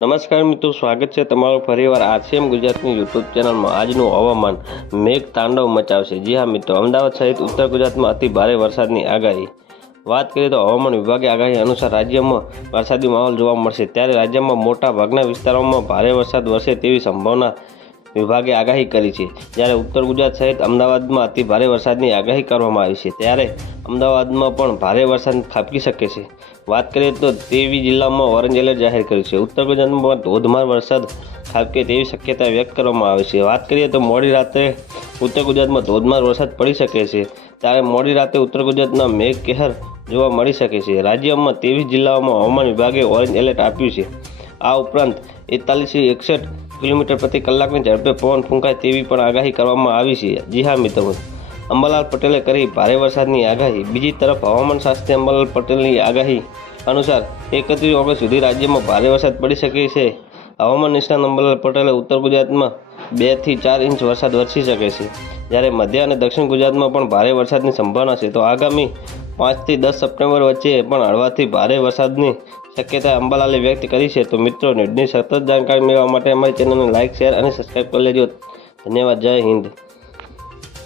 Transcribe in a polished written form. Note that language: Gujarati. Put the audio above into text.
નમસ્કાર મિત્રો, સ્વાગત છે તમારું ફરીવાર આરસીએમ ગુજરાતની યુટ્યુબ ચેનલમાં। આજનું હવામાન મેઘ તાંડવ મચાવશે। જી હા મિત્રો, અમદાવાદ સહિત ઉત્તર ગુજરાતમાં અતિ ભારે વરસાદની આગાહી। વાત કરીએ તો હવામાન વિભાગે આગાહી અનુસાર રાજ્યમાં વરસાદી માહોલ જોવા મળશે, ત્યારે રાજ્યમાં મોટા ભાગના વિસ્તારોમાં ભારે વરસાદ વરસે તેવી સંભાવના વિભાગે આગાહી કરી છે। જ્યારે ઉત્તર ગુજરાત સહિત અમદાવાદમાં અતિ ભારે વરસાદની આગાહી કરવામાં આવી છે, ત્યારે અમદાવાદમાં પણ ભારે વરસાદ ખાબકી શકે છે। વાત કરીએ તો તેવી જિલ્લામાં ઓરેન્જ એલર્ટ જાહેર કર્યું છે। ઉત્તર ગુજરાતમાં ધોધમાર વરસાદ ખાબકે તેવી શક્યતા વ્યક્ત કરવામાં આવી છે। વાત કરીએ તો મોડી રાત્રે ઉત્તર ગુજરાતમાં ધોધમાર વરસાદ પડી શકે છે, ત્યારે મોડી રાતે ઉત્તર ગુજરાતના મેઘકહેર જોવા મળી શકે છે। રાજ્યમાં 23 જિલ્લાઓમાં હવામાન વિભાગે ઓરેન્જ એલર્ટ આપ્યું છે। આ ઉપરાંત 41 થી 61 કિલોમીટર પ્રતિ કલાકની ઝડપે પવન ફૂંકાય તેવી પણ આગાહી કરવામાં આવી છે। જી હા મિત્રો, અંબાલાલ પટેલે કરી ભારે વરસાદની આગાહી। બીજી તરફ હવામાન શાસ્ત્રી અંબાલાલ પટેલની આગાહી અનુસાર 31 ઓગસ્ટ સુધી રાજ્યમાં ભારે વરસાદ પડી શકે છે। હવામાન નિષ્ણાત અંબાલાલ પટેલે ઉત્તર ગુજરાતમાં 2 થી 4 ઇંચ વરસાદ વરસી શકે છે, જ્યારે મધ્ય અને દક્ષિણ ગુજરાતમાં પણ ભારે વરસાદની સંભાવના છે। તો આગામી 5 થી 10 સપ્ટેમ્બર વચ્ચે પણ હળવાથી ભારે વરસાદની શક્યતા અંબાલાલે વ્યક્ત કરી છે। તો મિત્રો, ન્યૂઝની સતત જાણકારી મેળવવા માટે અમારી ચેનલને લાઇક, શેર અને સબસ્ક્રાઈબ કરી લેજો। ધન્યવાદ। જય હિન્દ।